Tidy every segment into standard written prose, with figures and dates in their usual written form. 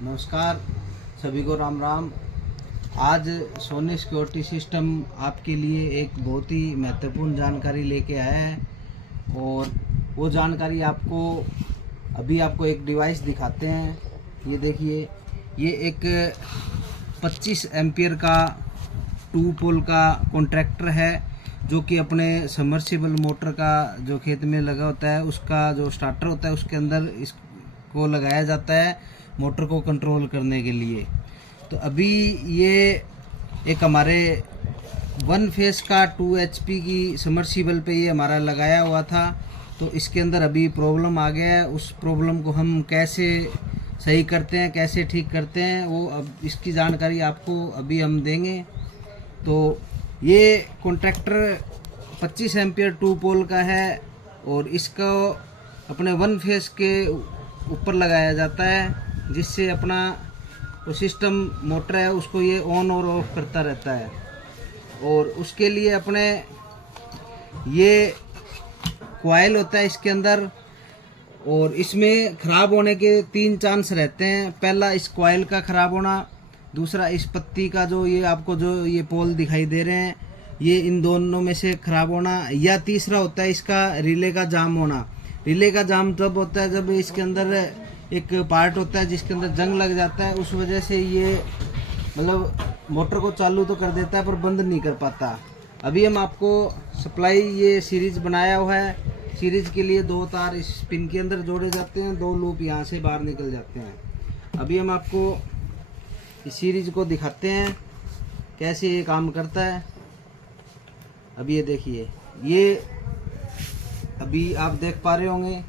नमस्कार, सभी को राम राम। आज सोनी सिक्योरिटी सिस्टम आपके लिए एक बहुत ही महत्वपूर्ण जानकारी लेके आया है और वो जानकारी आपको एक डिवाइस दिखाते हैं। ये देखिए, ये एक 25 एम्पियर का 2 पोल का कॉन्ट्रैक्टर है जो कि अपने सबमर्सिबल मोटर का जो खेत में लगा होता है उसका जो स्टार्टर होता है उसके अंदर इसको लगाया जाता है मोटर को कंट्रोल करने के लिए। तो अभी ये एक हमारे 1 फेस का 2 HP की सबमर्सिबल पे ये हमारा लगाया हुआ था। तो इसके अंदर अभी प्रॉब्लम आ गया है। उस प्रॉब्लम को हम कैसे सही करते हैं, कैसे ठीक करते हैं, वो अब इसकी जानकारी आपको अभी हम देंगे। तो ये कॉन्ट्रैक्टर 25 एम्पियर 2 पोल का है और इसको अपने 1 फेस के ऊपर लगाया जाता है जिससे अपना वो सिस्टम मोटर है उसको ये ऑन और ऑफ करता रहता है। और उसके लिए अपने ये कॉइल होता है इसके अंदर और इसमें ख़राब होने के 3 चांस रहते हैं। पहला इस कॉइल का ख़राब होना, दूसरा इस पत्ती का जो ये आपको जो ये पोल दिखाई दे रहे हैं ये इन दोनों में से ख़राब होना, या तीसरा होता है इसका रिले का जाम होना। रिले का जाम तब होता है जब इसके अंदर एक पार्ट होता है जिसके अंदर जंग लग जाता है, उस वजह से ये मतलब मोटर को चालू तो कर देता है पर बंद नहीं कर पाता। अभी हम आपको सप्लाई ये सीरीज बनाया हुआ है। सीरीज के लिए 2 तार इस पिन के अंदर जोड़े जाते हैं, 2 लूप यहाँ से बाहर निकल जाते हैं। अभी हम आपको इस सीरीज को दिखाते हैं कैसे ये काम करता है। अभी ये देखिए, ये अभी आप देख पा रहे होंगे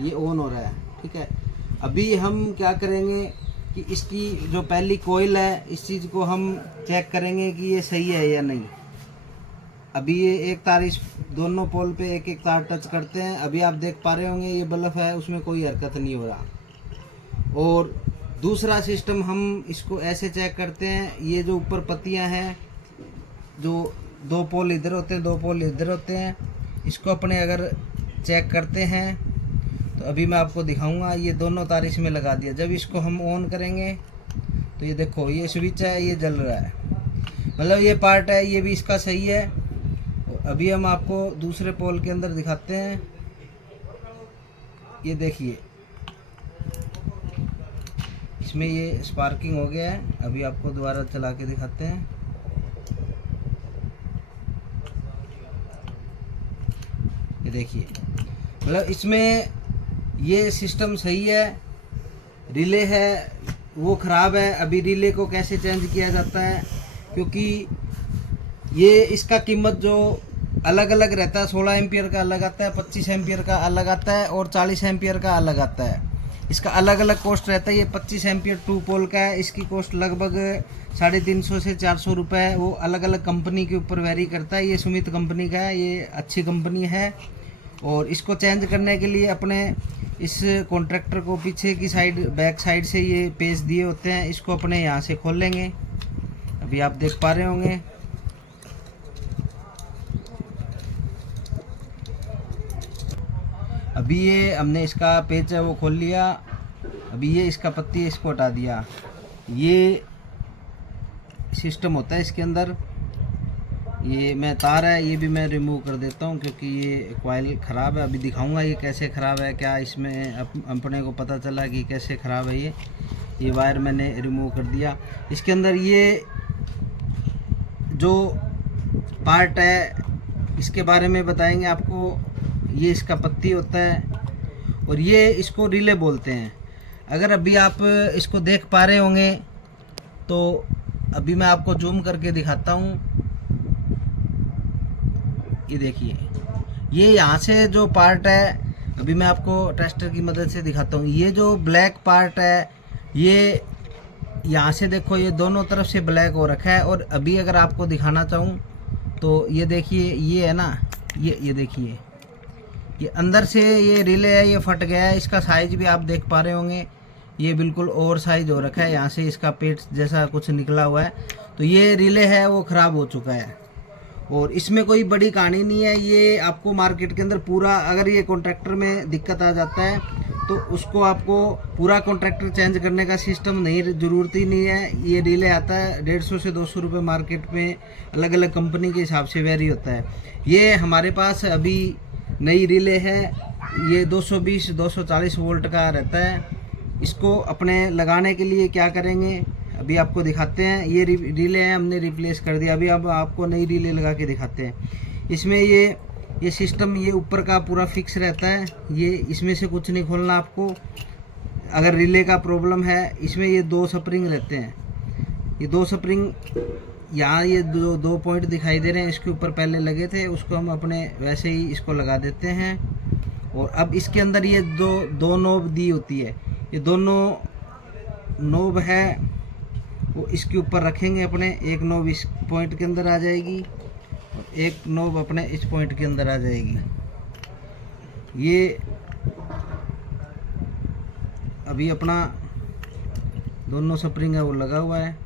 ये ऑन हो रहा है, ठीक है। अभी हम क्या करेंगे कि इसकी जो पहली कोयल है इस चीज़ को हम चेक करेंगे कि ये सही है या नहीं। अभी ये एक तार इस दोनों पोल पे एक तार टच करते हैं। अभी आप देख पा रहे होंगे ये बल्ब है उसमें कोई हरकत नहीं हो रहा। और दूसरा सिस्टम हम इसको ऐसे चेक करते हैं, ये जो ऊपर पत्तियां हैं जो 2 पोल इधर होते हैं 2 पोल इधर होते हैं, इसको अपने अगर चेक करते हैं तो अभी मैं आपको दिखाऊंगा। ये दोनों तार इसमें लगा दिया। जब इसको हम ऑन करेंगे तो ये देखो ये स्विच है, ये जल रहा है, मतलब ये पार्ट है ये भी इसका सही है। अभी हम आपको दूसरे पोल के अंदर दिखाते हैं। ये देखिए इसमें ये स्पार्किंग हो गया है। अभी आपको दोबारा चला के दिखाते हैं। ये देखिए, मतलब इसमें ये सिस्टम सही है। रिले है वो ख़राब है। अभी रिले को कैसे चेंज किया जाता है, क्योंकि ये इसका कीमत जो अलग अलग रहता है, 16 एम्पियर का अलग आता है, 25 एम्पियर का अलग आता है और 40 एम्पियर का अलग आता है। इसका अलग अलग कॉस्ट रहता है। ये 25 एम्पियर 2 पोल का है, इसकी कॉस्ट लगभग 350 से 400 रुपये है। वो अलग अलग कंपनी के ऊपर वेरी करता है। ये सुमित कंपनी का है, ये अच्छी कंपनी है। और इसको चेंज करने के लिए अपने इस कॉन्ट्रैक्टर को पीछे की साइड बैक साइड से ये पेच दिए होते हैं, इसको अपने यहाँ से खोल लेंगे। अभी आप देख पा रहे होंगे अभी ये हमने इसका पेच है वो खोल लिया। अभी ये इसका पत्ती है इसको हटा दिया। ये सिस्टम होता है इसके अंदर। ये मैं तार है ये भी मैं रिमूव कर देता हूँ क्योंकि ये कॉइल ख़राब है। अभी दिखाऊंगा ये कैसे ख़राब है, क्या इसमें अपने को पता चला कि कैसे ख़राब है। ये वायर मैंने रिमूव कर दिया। इसके अंदर ये जो पार्ट है इसके बारे में बताएंगे आपको। ये इसका पत्ती होता है और ये इसको रिले बोलते हैं। अगर अभी आप इसको देख पा रहे होंगे तो अभी मैं आपको जूम करके दिखाता हूँ। ये देखिए, ये यहाँ से जो पार्ट है अभी मैं आपको टेस्टर की मदद से दिखाता हूँ। ये जो ब्लैक पार्ट है ये यहाँ से देखो ये दोनों तरफ से ब्लैक हो रखा है। और अभी अगर आपको दिखाना चाहूँ तो ये देखिए, ये है ना, ये देखिए ये अंदर से ये रिले है ये फट गया है। इसका साइज भी आप देख पा रहे होंगे, ये बिल्कुल ओवर साइज हो रखा है। यहाँ से इसका पेट जैसा कुछ निकला हुआ है। तो ये रिले है वो ख़राब हो चुका है और इसमें कोई बड़ी कहानी नहीं है। ये आपको मार्केट के अंदर पूरा, अगर ये कॉन्ट्रैक्टर में दिक्कत आ जाता है तो उसको आपको पूरा कॉन्ट्रैक्टर चेंज करने का सिस्टम नहीं, ज़रूरत ही नहीं है। ये रिले आता है 150 से 200 रुपये मार्केट में, अलग अलग कंपनी के हिसाब से वेरी होता है। ये हमारे पास अभी नई रिले है, ये 220-240 वोल्ट का रहता है। इसको अपने लगाने के लिए क्या करेंगे अभी आपको दिखाते हैं। ये रिले हैं, हमने रिप्लेस कर दिया। अभी अब आपको नई रिले लगा के दिखाते हैं। इसमें ये सिस्टम ये ऊपर का पूरा फिक्स रहता है, ये इसमें से कुछ नहीं खोलना आपको। अगर रिले का प्रॉब्लम है, इसमें ये 2 स्प्रिंग रहते हैं। ये 2 स्प्रिंग यहाँ ये दो पॉइंट दिखाई दे रहे हैं, इसके ऊपर पहले लगे थे, उसको हम अपने वैसे ही इसको लगा देते हैं। और अब इसके अंदर ये दो नोब दी होती है, ये दोनों नोब है वो इसके ऊपर रखेंगे अपने। एक नोब इस पॉइंट के अंदर आ जाएगी और एक नोब अपने इस पॉइंट के अंदर आ जाएगी। ये अभी अपना दोनों स्प्रिंग है वो लगा हुआ है।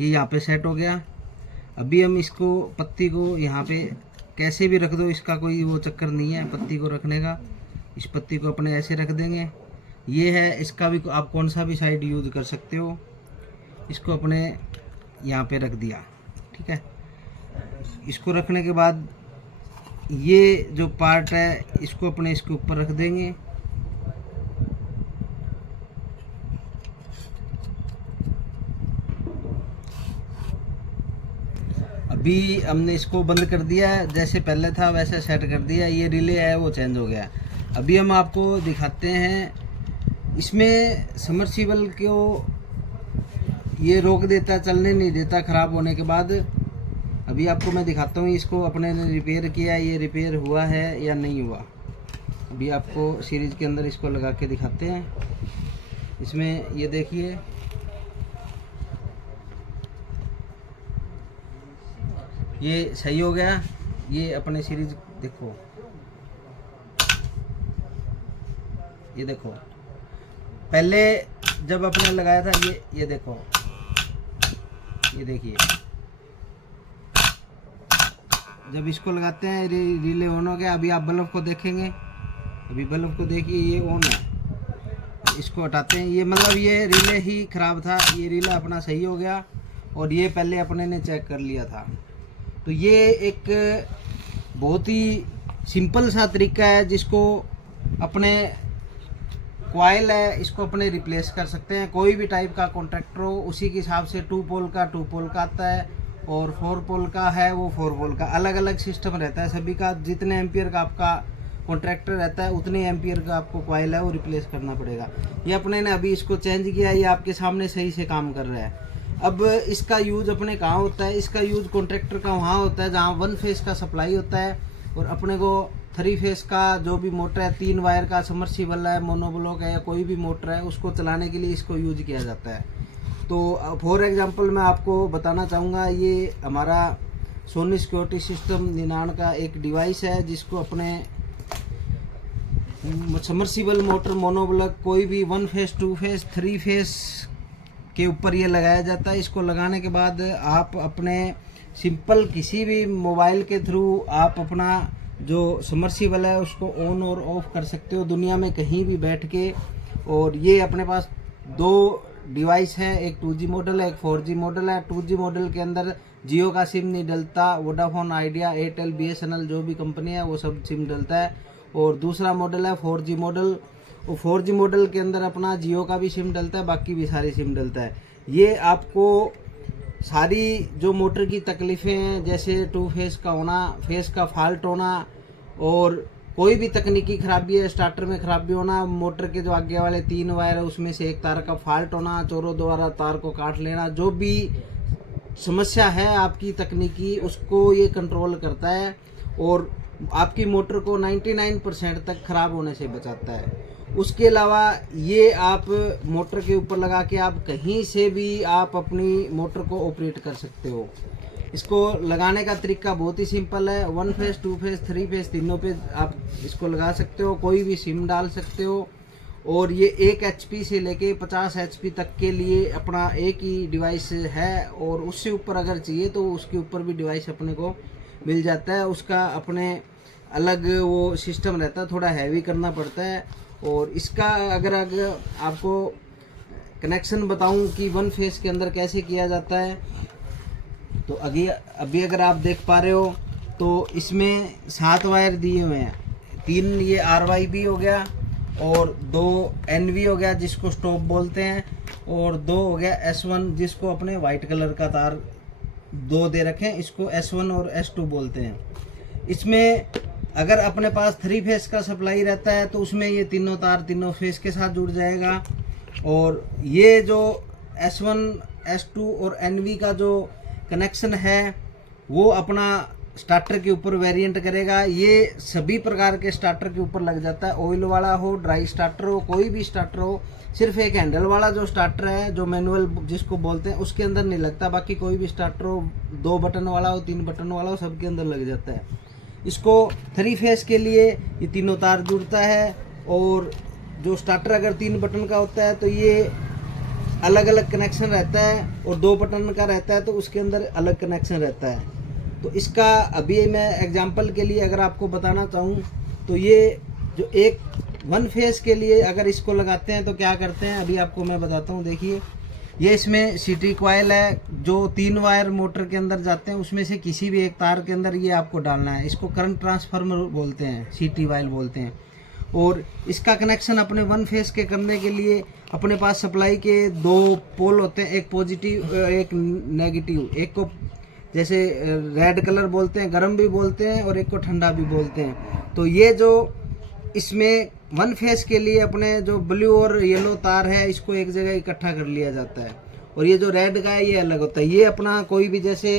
ये यहाँ पे सेट हो गया। अभी हम इसको पत्ती को यहाँ पे कैसे भी रख दो, इसका कोई वो चक्कर नहीं है पत्ती को रखने का। इस पत्ती को अपने ऐसे रख देंगे। ये है, इसका भी आप कौन सा भी साइड यूज़ कर सकते हो। इसको अपने यहाँ पे रख दिया, ठीक है। इसको रखने के बाद ये जो पार्ट है इसको अपने इसके ऊपर रख देंगे। अभी हमने इसको बंद कर दिया है, जैसे पहले था वैसे सेट कर दिया। ये रिले है वो चेंज हो गया। अभी हम आपको दिखाते हैं, इसमें समर्सिबल को ये रोक देता, चलने नहीं देता ख़राब होने के बाद। अभी आपको मैं दिखाता हूँ, इसको अपने ने रिपेयर किया, ये रिपेयर हुआ है या नहीं हुआ। अभी आपको सीरीज़ के अंदर इसको लगा के दिखाते हैं। इसमें ये देखिए, ये सही हो गया। ये अपने सीरीज देखो, ये देखो पहले जब अपने लगाया था ये देखो, ये देखिए जब इसको लगाते हैं रिले ऑन हो गया। अभी आप बल्ब को देखेंगे, अभी बल्ब को देखिए ये ऑन है। इसको हटाते हैं, ये मतलब ये रिले ही ख़राब था, ये रिले अपना सही हो गया। और ये पहले अपने ने चेक कर लिया था। तो ये एक बहुत ही सिंपल सा तरीका है जिसको अपने कॉइल है इसको अपने रिप्लेस कर सकते हैं। कोई भी टाइप का कॉन्ट्रैक्टर हो उसी के हिसाब से 2 पोल का आता है, और 4 पोल का है वो 4 पोल का। अलग अलग सिस्टम रहता है सभी का। जितने एम्पियर का आपका कॉन्ट्रैक्टर रहता है उतने एम्पियर का आपको कॉइल है वो रिप्लेस करना पड़ेगा। ये अपने ने अभी इसको चेंज किया, ये आपके सामने सही से काम कर रहा है। अब इसका यूज़ अपने कहाँ होता है, इसका यूज़ कॉन्ट्रैक्टर का वहाँ होता है जहाँ 1 फेस का सप्लाई होता है, और अपने को 3 फेस का जो भी मोटर है, 3 वायर का समर्सिबल है, मोनोब्लॉक है या कोई भी मोटर है, उसको चलाने के लिए इसको यूज किया जाता है। तो फॉर एग्जांपल मैं आपको बताना चाहूँगा, ये हमारा सोनी सिक्योरिटी सिस्टम 99 का एक डिवाइस है जिसको अपने समर्सिबल मोटर, मोनोब्लॉक, कोई भी 1 फेस, 2 फेस, 3 फेस के ऊपर ये लगाया जाता है। इसको लगाने के बाद आप अपने सिंपल किसी भी मोबाइल के थ्रू आप अपना जो समर्सिबल है उसको ऑन और ऑफ कर सकते हो दुनिया में कहीं भी बैठ के। और ये अपने पास 2 डिवाइस हैं, एक 2G मॉडल है, एक 4G मॉडल है। 2G मॉडल के अंदर जियो का सिम नहीं डलता, वोडाफोन, आइडिया, एयरटेल, BSNL जो भी कंपनी है वो सब सिम डलता है। और दूसरा मॉडल है 4G मॉडल, और 4G मॉडल के अंदर अपना जियो का भी सिम डलता है, बाकी भी सारी सिम डलता है। ये आपको सारी जो मोटर की तकलीफ़ें हैं, जैसे 2 फेस का होना, फेस का फॉल्ट होना, और कोई भी तकनीकी खराबी है, स्टार्टर में खराबी होना, मोटर के जो आगे वाले 3 वायर है उसमें से एक तार का फॉल्ट होना, चोरों द्वारा तार को काट लेना, जो भी समस्या है आपकी तकनीकी, उसको ये कंट्रोल करता है और आपकी मोटर को 99% तक ख़राब होने से बचाता है। उसके अलावा ये आप मोटर के ऊपर लगा के आप कहीं से भी आप अपनी मोटर को ऑपरेट कर सकते हो। इसको लगाने का तरीका बहुत ही सिंपल है। 1 फेस, 2 फेस, 3 फेस, तीनों पे आप इसको लगा सकते हो। कोई भी सिम डाल सकते हो और ये 1 HP से लेके 50 HP तक के लिए अपना एक ही डिवाइस है, और उससे ऊपर अगर चाहिए तो उसके ऊपर भी डिवाइस अपने को मिल जाता है। उसका अपने अलग वो सिस्टम रहता है, थोड़ा हैवी करना पड़ता है। और इसका अगर आपको कनेक्शन बताऊं कि 1 फेस के अंदर कैसे किया जाता है, तो अभी अगर आप देख पा रहे हो तो इसमें 7 वायर दिए हुए हैं। 3 ये RYB हो गया, और 2 NV हो गया जिसको स्टॉप बोलते हैं, और 2 हो गया S1 जिसको अपने वाइट कलर का तार 2 दे रखे हैं, इसको S1 और S2 बोलते हैं। इसमें अगर अपने पास 3 फेस का सप्लाई रहता है तो उसमें ये तीनों तार तीनों फेस के साथ जुड़ जाएगा। और ये जो S1, S2 और NV का जो कनेक्शन है वो अपना स्टार्टर के ऊपर वेरिएंट करेगा। ये सभी प्रकार के स्टार्टर के ऊपर लग जाता है, ऑयल वाला हो, ड्राई स्टार्टर हो, कोई भी स्टार्टर हो। सिर्फ एक हैंडल वाला जो स्टार्टर है, जो मैनुअल जिसको बोलते हैं, उसके अंदर नहीं लगता। बाकी कोई भी स्टार्टर हो, 2 बटन वाला हो, 3 बटन वाला हो, सबके अंदर लग जाता है। इसको 3 फेस के लिए ये तीनों तार जुड़ता है। और जो स्टार्टर अगर 3 बटन का होता है तो ये अलग अलग कनेक्शन रहता है, और 2 बटन का रहता है तो उसके अंदर अलग कनेक्शन रहता है। तो इसका अभी मैं एग्जांपल के लिए अगर आपको बताना चाहूँ तो ये जो 1 फेस के लिए अगर इसको लगाते हैं तो क्या करते हैं, अभी आपको मैं बताता हूँ। देखिए, ये इसमें सीटी कॉइल है जो 3 वायर मोटर के अंदर जाते हैं, उसमें से किसी भी एक तार के अंदर ये आपको डालना है। इसको करंट ट्रांसफार्मर बोलते हैं, सीटी वाइल बोलते हैं। और इसका कनेक्शन अपने 1 फेस के करने के लिए अपने पास सप्लाई के 2 पोल होते हैं, एक पॉजिटिव एक नेगेटिव। एक को जैसे रेड कलर बोलते हैं, गर्म भी बोलते हैं, और एक को ठंडा भी बोलते हैं। तो ये जो इसमें 1 फेस के लिए अपने जो ब्लू और येलो तार है इसको एक जगह इकट्ठा कर लिया जाता है, और ये जो रेड का है ये अलग होता है। ये अपना कोई भी, जैसे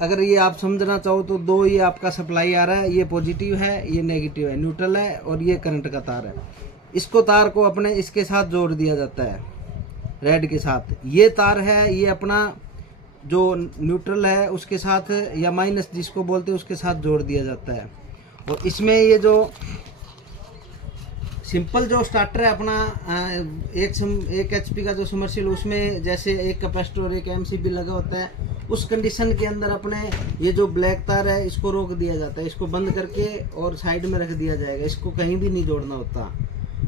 अगर ये आप समझना चाहो तो 2 ये आपका सप्लाई आ रहा है, ये पॉजिटिव है, ये नेगेटिव है, न्यूट्रल है, और ये करंट का तार है। इसको तार को अपने इसके साथ जोड़ दिया जाता है, रेड के साथ। ये तार है, ये अपना जो न्यूट्रल है उसके साथ, या माइनस जिसको बोलते हैं, उसके साथ जोड़ दिया जाता है। और इसमें ये जो सिंपल जो स्टार्टर है अपना, एक HP का जो समर्सिबल, उसमें जैसे एक कैपेसिटर और एक MCB लगा होता है, उस कंडीशन के अंदर अपने ये जो ब्लैक तार है इसको रोक दिया जाता है। इसको बंद करके और साइड में रख दिया जाएगा, इसको कहीं भी नहीं जोड़ना होता।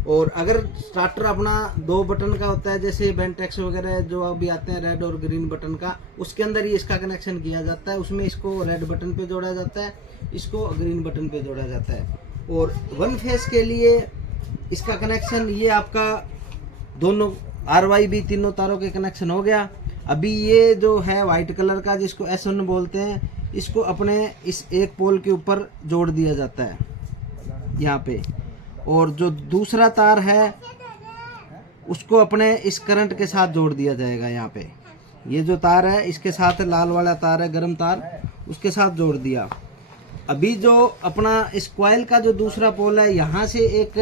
और अगर स्टार्टर अपना 2 बटन का होता है, जैसे बेंटेक्स वगैरह जो अभी आते हैं रेड और ग्रीन बटन का, उसके अंदर ही इसका कनेक्शन किया जाता है। उसमें इसको रेड बटन पे जोड़ा जाता है, इसको ग्रीन बटन पे जोड़ा जाता है। और 1 फेस के लिए इसका कनेक्शन ये आपका दोनों RYB तीनों तारों के कनेक्शन हो गया। अभी ये जो है वाइट कलर का जिसको S1 बोलते हैं, इसको अपने इस एक पोल के ऊपर जोड़ दिया जाता है यहाँ पे। और जो दूसरा तार है उसको अपने इस करंट के साथ जोड़ दिया जाएगा यहाँ पे। ये जो तार है इसके साथ लाल वाला तार है, गर्म तार, उसके साथ जोड़ दिया। अभी जो अपना इस कॉइल का जो दूसरा पोल है, यहाँ से एक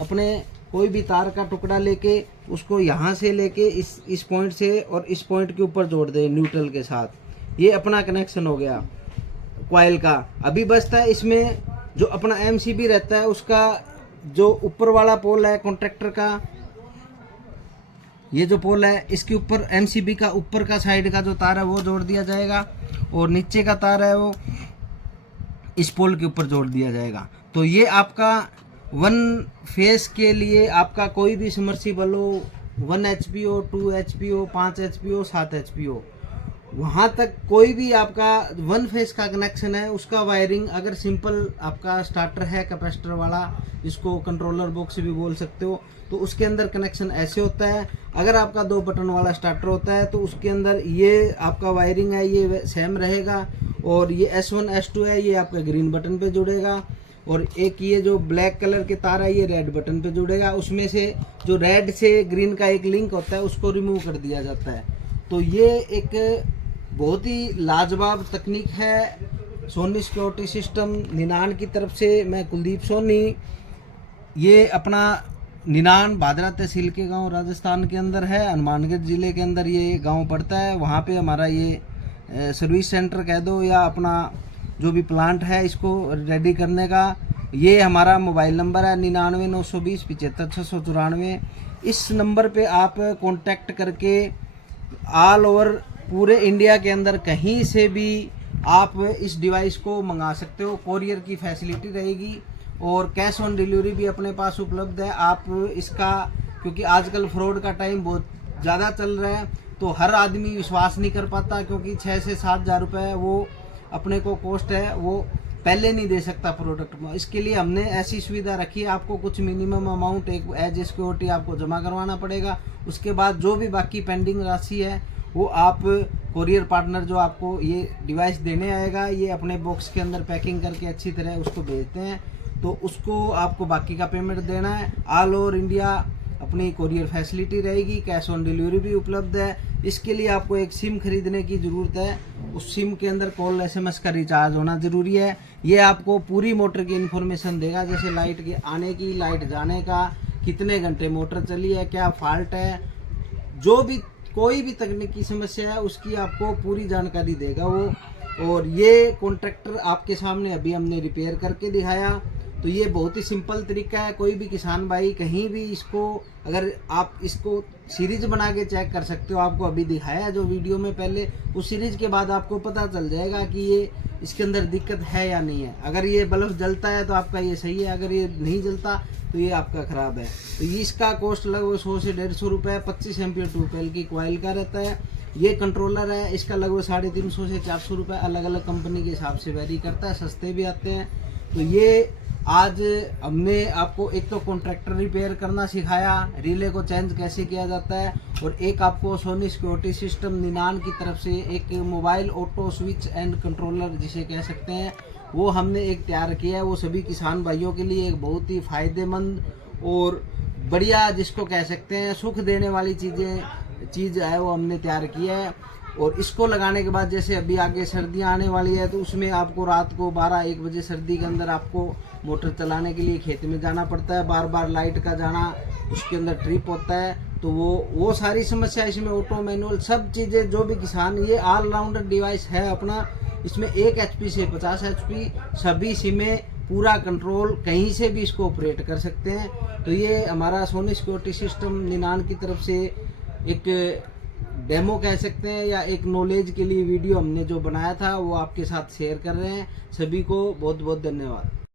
अपने कोई भी तार का टुकड़ा लेके उसको यहाँ से लेके इस पॉइंट से और इस पॉइंट के ऊपर जोड़ दे न्यूट्रल के साथ। ये अपना कनेक्शन हो गया कॉइल का। अभी बचता है इसमें जो अपना MCB रहता है, उसका जो ऊपर वाला पोल है कॉन्ट्रैक्टर का, ये जो पोल है इसके ऊपर MCB का ऊपर का साइड का जो तार है वो जोड़ दिया जाएगा, और नीचे का तार है वो इस पोल के ऊपर जोड़ दिया जाएगा। तो ये आपका 1 फेस के लिए आपका कोई भी समर्सिबल हो, 1 HP हो, 2 HP हो, 5 HP हो, 7 HP हो, वहाँ तक कोई भी आपका 1 फेस का कनेक्शन है, उसका वायरिंग अगर सिंपल आपका स्टार्टर है कैपेसिटर वाला, जिसको कंट्रोलर बॉक्स भी बोल सकते हो, तो उसके अंदर कनेक्शन ऐसे होता है। अगर आपका 2 बटन वाला स्टार्टर होता है तो उसके अंदर ये आपका वायरिंग है ये सेम रहेगा, और ये S1 S2 है ये आपका ग्रीन बटन पे जुड़ेगा, और एक ये जो ब्लैक कलर के तार है ये रेड बटन पे जुड़ेगा। उसमें से जो रेड से ग्रीन का एक लिंक होता है उसको रिमूव कर दिया जाता है। तो ये एक बहुत ही लाजवाब तकनीक है सोनी सिक्योरिटी सिस्टम निनान की तरफ से। मैं कुलदीप सोनी, ये अपना निनान भादरा तहसील के गांव राजस्थान के अंदर है, हनुमानगढ़ ज़िले के अंदर ये गांव पड़ता है। वहाँ पे हमारा ये सर्विस सेंटर कह दो या अपना जो भी प्लांट है इसको रेडी करने का, ये हमारा मोबाइल नंबर है 99 इस नंबर पे आप कांटेक्ट करके ऑल ओवर पूरे इंडिया के अंदर कहीं से भी आप इस डिवाइस को मंगा सकते हो। कोरियर की फैसिलिटी रहेगी और कैश ऑन डिलीवरी भी अपने पास उपलब्ध है। आप इसका, क्योंकि आजकल फ्रॉड का टाइम बहुत ज़्यादा चल रहा है तो हर आदमी विश्वास नहीं कर पाता, क्योंकि 6 से 7 हज़ार रुपये वो अपने को कॉस्ट है, वो पहले नहीं दे सकता प्रोडक्ट में। इसके लिए हमने ऐसी सुविधा रखी है, आपको कुछ मिनिमम अमाउंट एक एज सिक्योरिटी आपको जमा करवाना पड़ेगा। उसके बाद जो भी बाकी पेंडिंग राशि है वो आप कोरियर पार्टनर जो आपको ये डिवाइस देने आएगा, ये अपने बॉक्स के अंदर पैकिंग करके अच्छी तरह उसको भेजते हैं, तो उसको आपको बाकी का पेमेंट देना है। ऑल ओवर इंडिया अपनी कोरियर फैसिलिटी रहेगी, कैश ऑन डिलीवरी भी उपलब्ध है। इसके लिए आपको एक सिम खरीदने की ज़रूरत है, उस सिम के अंदर कॉल SMS का रिचार्ज होना ज़रूरी है। ये आपको पूरी मोटर की इन्फॉर्मेशन देगा, जैसे लाइट के आने की, लाइट जाने का, कितने घंटे मोटर चली है, क्या फॉल्ट है, जो भी कोई भी तकनीकी समस्या है उसकी आपको पूरी जानकारी देगा वो। और ये कॉन्ट्रैक्टर आपके सामने अभी हमने रिपेयर करके दिखाया, तो ये बहुत ही सिंपल तरीका है। कोई भी किसान भाई कहीं भी इसको, अगर आप इसको सीरीज बना के चेक कर सकते हो, आपको अभी दिखाया जो वीडियो में पहले, उस सीरीज के बाद आपको पता चल जाएगा कि ये इसके अंदर दिक्कत है या नहीं है। अगर ये बल्ब जलता है तो आपका ये सही है, अगर ये नहीं जलता तो ये आपका ख़राब है। तो ये इसका कॉस्ट लगभग 100 से 150 रुपये 25 एम्पियर 2 की कॉइल का रहता है। ये कंट्रोलर है, इसका लगभग 350 से 400 रुपये, अलग अलग कंपनी के हिसाब से वेरी करता है, सस्ते भी आते हैं। तो ये आज हमने आपको एक तो कॉन्ट्रैक्टर रिपेयर करना सिखाया, रिले को चेंज कैसे किया जाता है, और एक आपको सोनी सिक्योरिटी सिस्टम निनान की तरफ से एक mobile auto switch and controller जिसे कह सकते हैं, वो हमने एक तैयार किया है। वो सभी किसान भाइयों के लिए एक बहुत ही फ़ायदेमंद और बढ़िया, जिसको कह सकते हैं सुख देने वाली चीज़ है, वो हमने तैयार किया है। और इसको लगाने के बाद जैसे अभी आगे सर्दियाँ आने वाली है, तो उसमें आपको रात को 12-1 बजे सर्दी के अंदर आपको मोटर चलाने के लिए खेत में जाना पड़ता है, बार बार लाइट का जाना, उसके अंदर ट्रिप होता है, तो वो सारी समस्या इसमें ऑटो मैनुअल सब चीज़ें, जो भी किसान, ये ऑलराउंडर डिवाइस है अपना। इसमें 1 HP से 50 HP सभी सिमें पूरा कंट्रोल, कहीं से भी इसको ऑपरेट कर सकते हैं। तो ये हमारा सोनी सिक्योरिटी सिस्टम निनान की तरफ से एक डेमो कह सकते हैं, या एक नॉलेज के लिए वीडियो हमने जो बनाया था वो आपके साथ शेयर कर रहे हैं। सभी को बहुत बहुत धन्यवाद।